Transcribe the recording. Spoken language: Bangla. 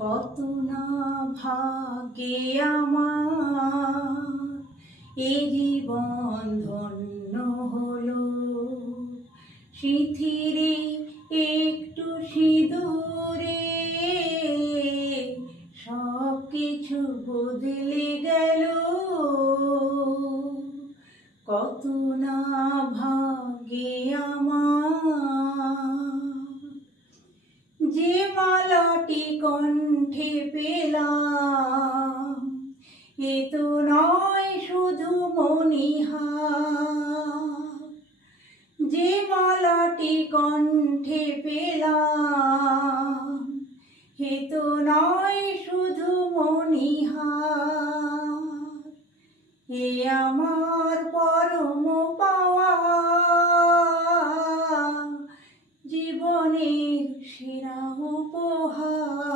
কত না ভাগ্যে আমার এ জীবন ধন্য হলো, শিথিরে একটু সিঁদুরে সব কিছু বদলে গেল। কত না ভাগ্যে আমার যে মালাটি কণ্ঠে পেলাম, এ তো নয় শুধু মণিহার। যে মালাটি কণ্ঠে পেলাম, এ তো নয় শুধু মণিহার। এ আমার পরম পাওয়া, জীবনের সেরা উপহার।